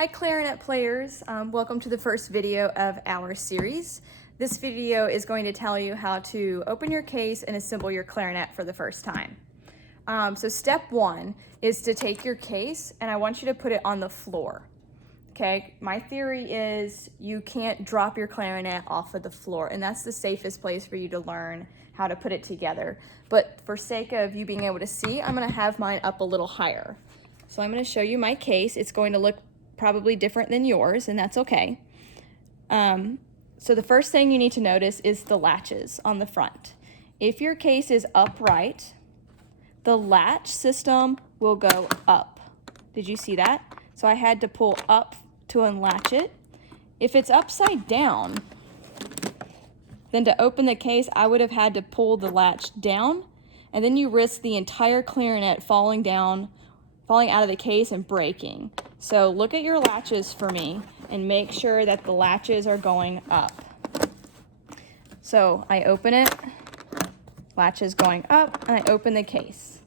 Hi clarinet players, welcome to the first video of our series. This video is going to tell you how to open your case and assemble your clarinet for the first time. So step one is to take your case and I want you to put it on the floor. Okay, my theory is you can't drop your clarinet off of the floor, and that's the safest place for you to learn how to put it together. But for sake of you being able to see, I'm gonna have mine up a little higher. So I'm gonna show you my case. It's going to look probably different than yours, and that's okay. So the first thing you need to notice is the latches on the front. If your case is upright, the latch system will go up. Did you see that? So I had to pull up to unlatch it. If it's upside down, then to open the case, I would have had to pull the latch down, and then you risk the entire clarinet falling out of the case and breaking. So look at your latches for me and make sure that the latches are going up. So I open it, latches going up, and I open the case.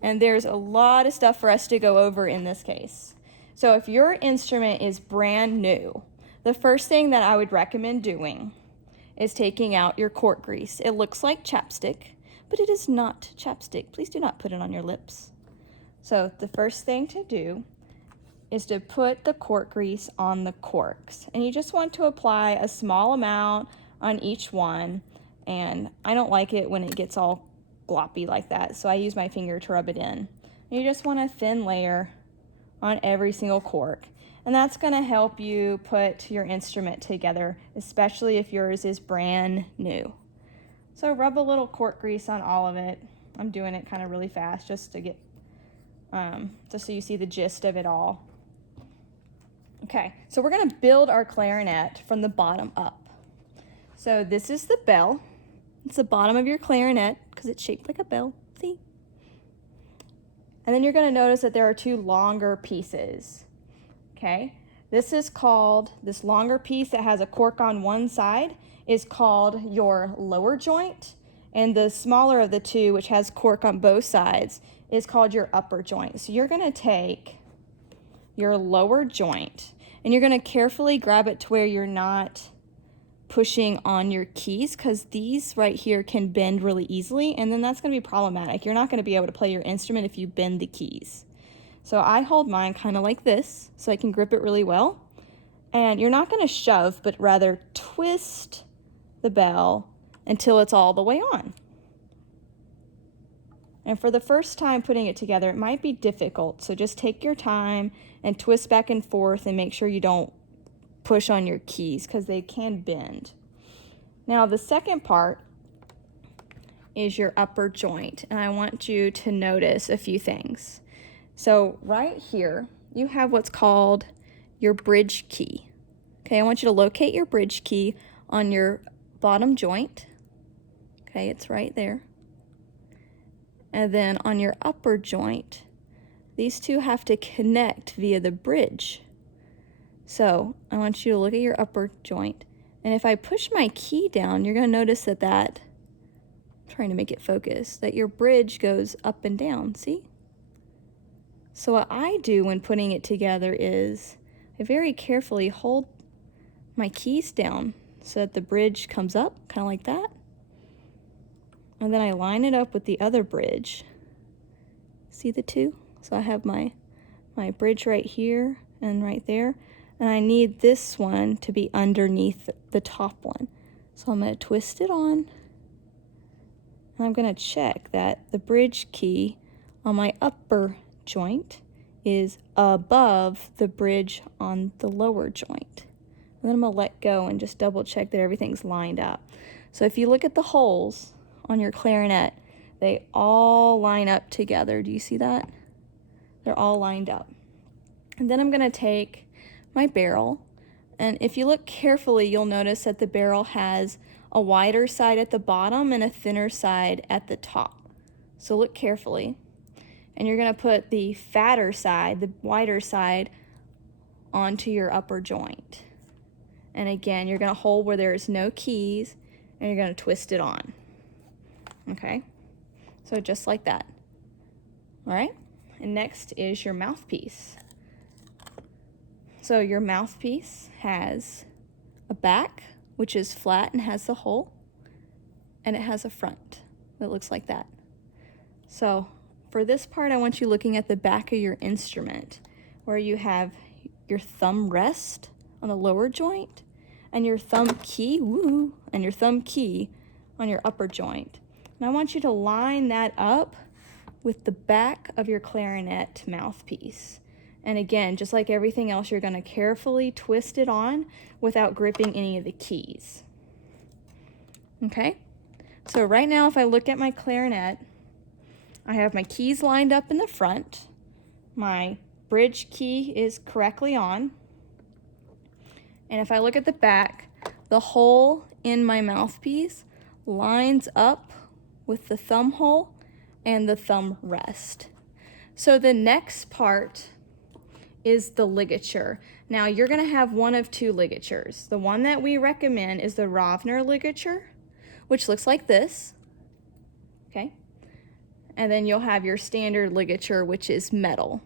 And there's a lot of stuff for us to go over in this case. So if your instrument is brand new, the first thing that I would recommend doing is taking out your cork grease. It looks like chapstick, but it is not chapstick. Please do not put it on your lips. So the first thing to do is to put the cork grease on the corks. And you just want to apply a small amount on each one. And I don't like it when it gets all gloppy like that, so I use my finger to rub it in. And you just want a thin layer on every single cork. And that's gonna help you put your instrument together, especially if yours is brand new. So rub a little cork grease on all of it. I'm doing it kind of really fast just to get, just so you see the gist of it all. Okay, so we're gonna build our clarinet from the bottom up. So this is the bell. It's the bottom of your clarinet because it's shaped like a bell, see? And then you're gonna notice that there are two longer pieces, okay? This longer piece that has a cork on one side is called your lower joint, and the smaller of the two, which has cork on both sides, is called your upper joint. So you're gonna take your lower joint and you're gonna carefully grab it to where you're not pushing on your keys, because these right here can bend really easily, and then that's going to be problematic. You're not going to be able to play your instrument if you bend the keys. So I hold mine kind of like this so I can grip it really well. And you're not going to shove, but rather twist the bell until it's all the way on. And for the first time putting it together, it might be difficult, so just take your time and twist back and forth and make sure you don't push on your keys because they can bend. Now the second part is your upper joint, and I want you to notice a few things. So right here you have what's called your bridge key. Okay, I want you to locate your bridge key on your bottom joint. Okay, it's right there. And then on your upper joint, these two have to connect via the bridge. So I want you to look at your upper joint, and if I push my key down, you're going to notice that I'm trying to make it focus, that your bridge goes up and down, see? So what I do when putting it together is I very carefully hold my keys down so that the bridge comes up, kind of like that. And then I line it up with the other bridge. See the two? So I have my bridge right here and right there. And I need this one to be underneath the top one. So I'm going to twist it on. And I'm going to check that the bridge key on my upper joint is above the bridge on the lower joint. And then I'm going to let go and just double check that everything's lined up. So if you look at the holes on your clarinet, they all line up together. Do you see that? They're all lined up. And then I'm going to take my barrel, and if you look carefully, you'll notice that the barrel has a wider side at the bottom and a thinner side at the top. So look carefully, and you're going to put the fatter side, the wider side, onto your upper joint. And again, you're going to hold where there's no keys, and you're going to twist it on. Okay, so just like that. All right, and next is your mouthpiece. So your mouthpiece has a back, which is flat and has the hole, and it has a front that looks like that. So for this part, I want you looking at the back of your instrument, where you have your thumb rest on the lower joint and your thumb key, and your thumb key on your upper joint. And I want you to line that up with the back of your clarinet mouthpiece. And again, just like everything else, you're going to carefully twist it on without gripping any of the keys. Okay? So right now, if I look at my clarinet, I have my keys lined up in the front. My bridge key is correctly on. And if I look at the back, the hole in my mouthpiece lines up with the thumb hole and the thumb rest. So the next part is the ligature. Now you're going to have one of two ligatures. The one that we recommend is the Rovner ligature, which looks like this. Okay? And then you'll have your standard ligature, which is metal.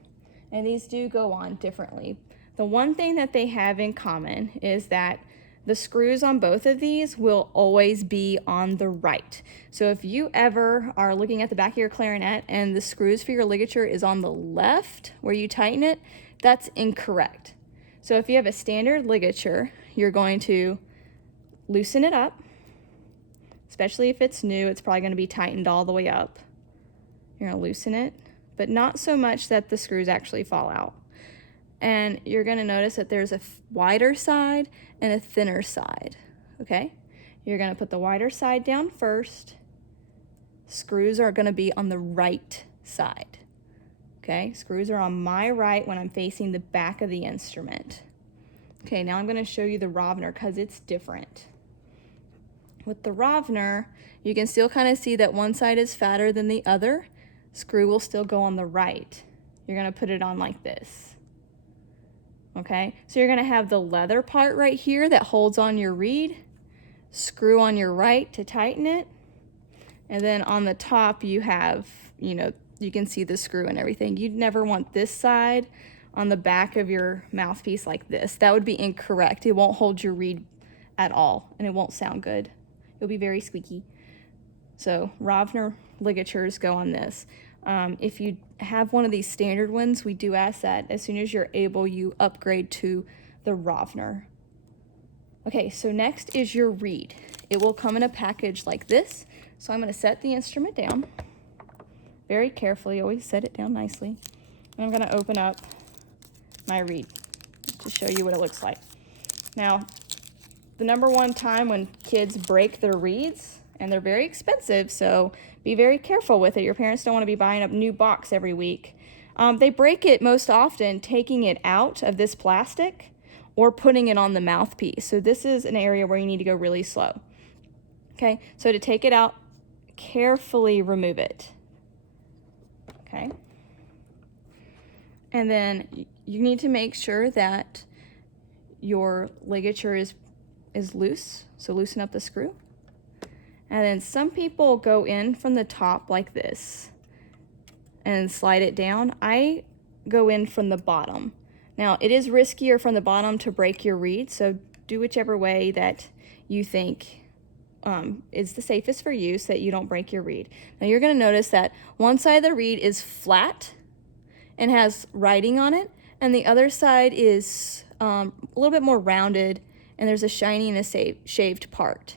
And these do go on differently. The one thing that they have in common is that the screws on both of these will always be on the right. So if you ever are looking at the back of your clarinet and the screws for your ligature is on the left where you tighten it, that's incorrect. So if you have a standard ligature, you're going to loosen it up, especially if it's new. It's probably going to be tightened all the way up. You're going to loosen it, but not so much that the screws actually fall out. And you're going to notice that there's a wider side and a thinner side, okay? You're going to put the wider side down first. Screws are going to be on the right side, okay? Screws are on my right when I'm facing the back of the instrument. Okay, now I'm going to show you the Rovner because it's different. With the Rovner, you can still kind of see that one side is fatter than the other. Screw will still go on the right. You're going to put it on like this. Okay, so you're going to have the leather part right here that holds on your reed, screw on your right to tighten it, and then on the top you have, you can see the screw and everything. You'd never want this side on the back of your mouthpiece like this. That would be incorrect. It won't hold your reed at all, and it won't sound good. It'll be very squeaky. So Rovner ligatures go on this. If you have one of these standard ones, we do ask that as soon as you're able, you upgrade to the Rovner. Okay, so next is your reed. It will come in a package like this. So I'm going to set the instrument down very carefully. Always set it down nicely. And I'm going to open up my reed to show you what it looks like. Now, the number one time when kids break their reeds, and they're very expensive, so be very careful with it. Your parents don't want to be buying a new box every week. They break it most often taking it out of this plastic or putting it on the mouthpiece. So this is an area where you need to go really slow. Okay, so to take it out, carefully remove it. Okay. And then you need to make sure that your ligature is loose, so loosen up the screw. And then some people go in from the top like this and slide it down. I go in from the bottom. Now, it is riskier from the bottom to break your reed, so do whichever way that you think is the safest for you so that you don't break your reed. Now, you're going to notice that one side of the reed is flat and has writing on it, and the other side is a little bit more rounded, and there's a shiny and a shaved part.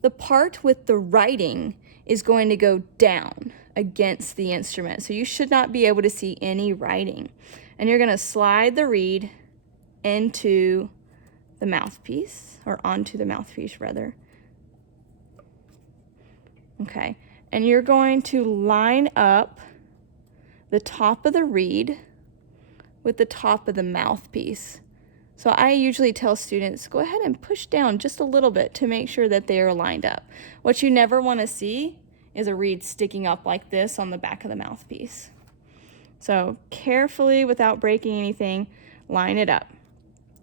The part with the writing is going to go down against the instrument, so you should not be able to see any writing. And you're going to slide the reed into the mouthpiece, or onto the mouthpiece rather. Okay, and you're going to line up the top of the reed with the top of the mouthpiece. So I usually tell students, go ahead and push down just a little bit to make sure that they are lined up. What you never want to see is a reed sticking up like this on the back of the mouthpiece. So carefully, without breaking anything, line it up.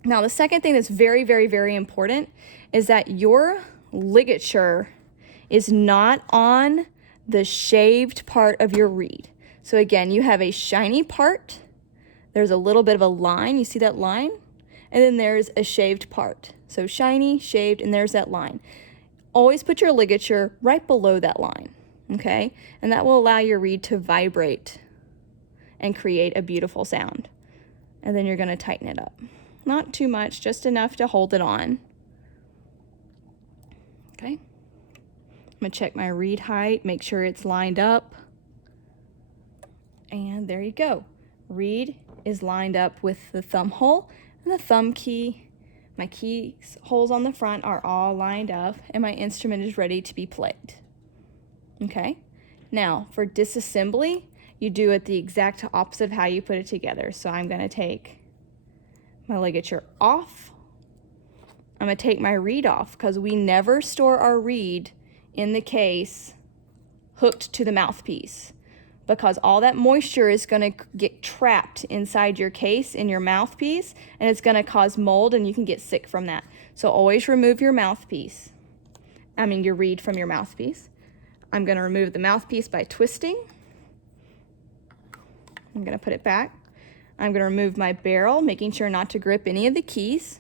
Now, the second thing that's very, very, very important is that your ligature is not on the shaved part of your reed. So again, you have a shiny part. There's a little bit of a line. You see that line? and then there's a shaved part. So shiny, shaved, and there's that line. Always put your ligature right below that line, okay? And that will allow your reed to vibrate and create a beautiful sound. And then you're going to tighten it up. Not too much, just enough to hold it on. Okay? I'm going to check my reed height, make sure it's lined up. And there you go. Reed is lined up with the thumb hole and the thumb key. My key holes on the front are all lined up, and my instrument is ready to be played. Okay? Now, for disassembly, you do it the exact opposite of how you put it together. So I'm going to take my ligature off. I'm going to take my reed off because we never store our reed in the case hooked to the mouthpiece, because all that moisture is going to get trapped inside your case in your mouthpiece, and it's going to cause mold, and you can get sick from that. So always remove your your reed from your mouthpiece. I'm going to remove the mouthpiece by twisting. I'm going to put it back. I'm going to remove my barrel, making sure not to grip any of the keys.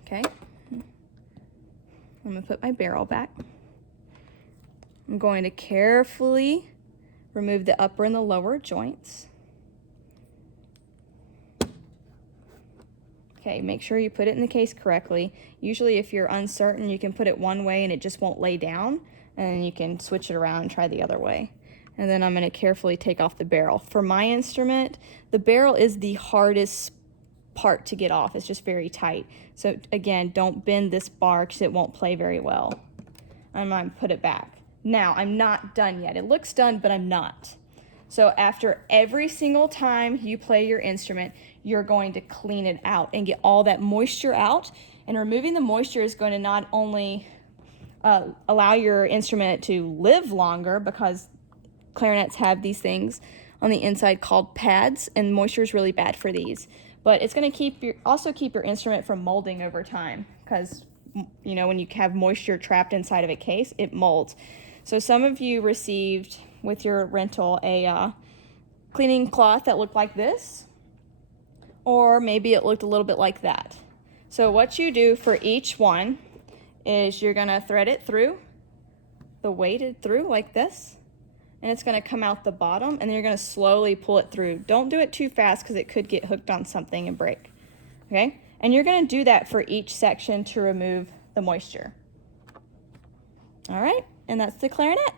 Okay. I'm going to put my barrel back. I'm going to carefully remove the upper and the lower joints. Okay, make sure you put it in the case correctly. Usually if you're uncertain, you can put it one way and it just won't lay down, and then you can switch it around and try the other way. And then I'm going to carefully take off the barrel. For my instrument, the barrel is the hardest part to get off. It's just very tight. So again, don't bend this bar because it won't play very well. I'm going to put it back. Now, I'm not done yet. It looks done, but I'm not. So after every single time you play your instrument, you're going to clean it out and get all that moisture out. And removing the moisture is going to not only allow your instrument to live longer, because clarinets have these things on the inside called pads, and moisture is really bad for these. But it's going to also keep your instrument from molding over time, because when you have moisture trapped inside of a case, it molds. So some of you received with your rental a cleaning cloth that looked like this, or maybe it looked a little bit like that. So what you do for each one is you're going to thread it through, the weighted through like this, and it's going to come out the bottom, and then you're going to slowly pull it through. Don't do it too fast because it could get hooked on something and break. Okay? And you're going to do that for each section to remove the moisture. All right? And that's the clarinet.